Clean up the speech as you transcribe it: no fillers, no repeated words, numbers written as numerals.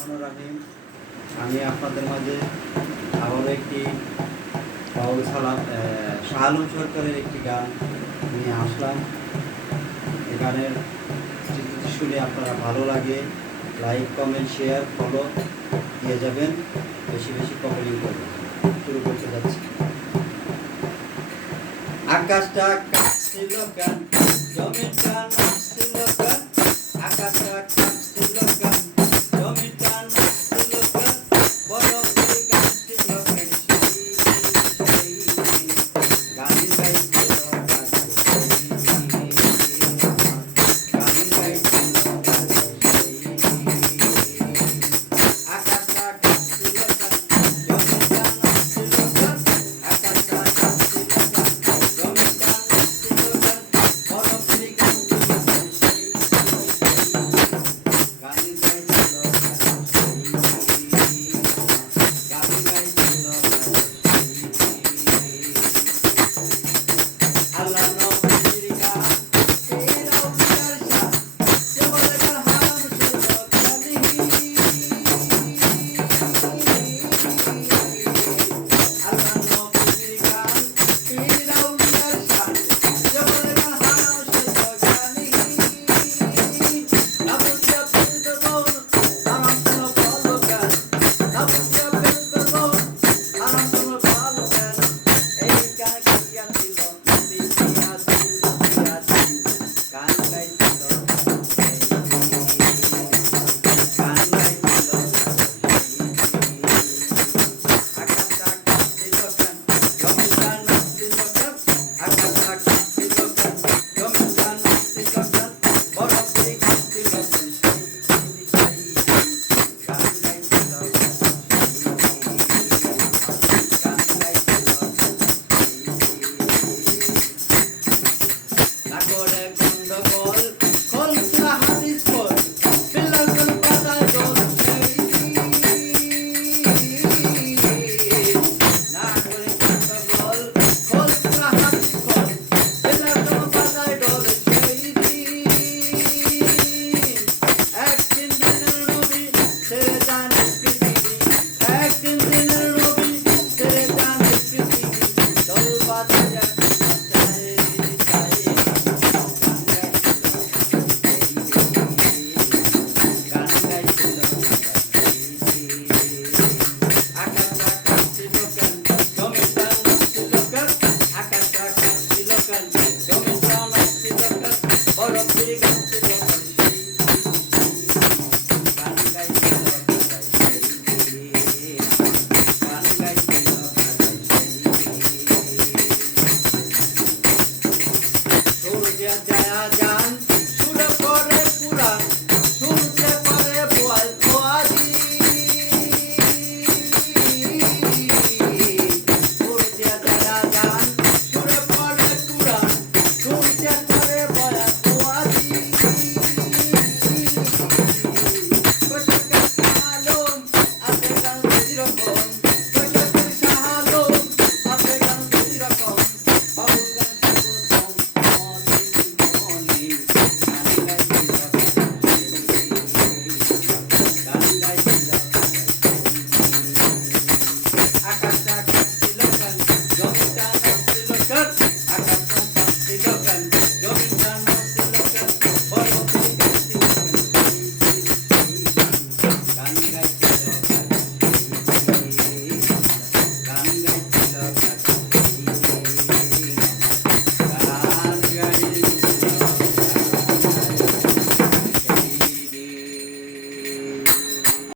রহমানির রহিম। আমি আপনাদের মাঝে আবারও একটি বাউল সালাম শাহ আলম সরকারের একটি গান নিয়ে আসলাম। এই গানের যদি শুনে আপনারা ভালো লাগে লাইক কমেন্ট শেয়ার ফলো দিয়ে যাবেন, বেশি বেশি কমেন্ট করবেন। শুরু করতে যাচ্ছি। আকাশটা কাঁপছিল গান, জমিটা নাচছিল গান, আকাশটা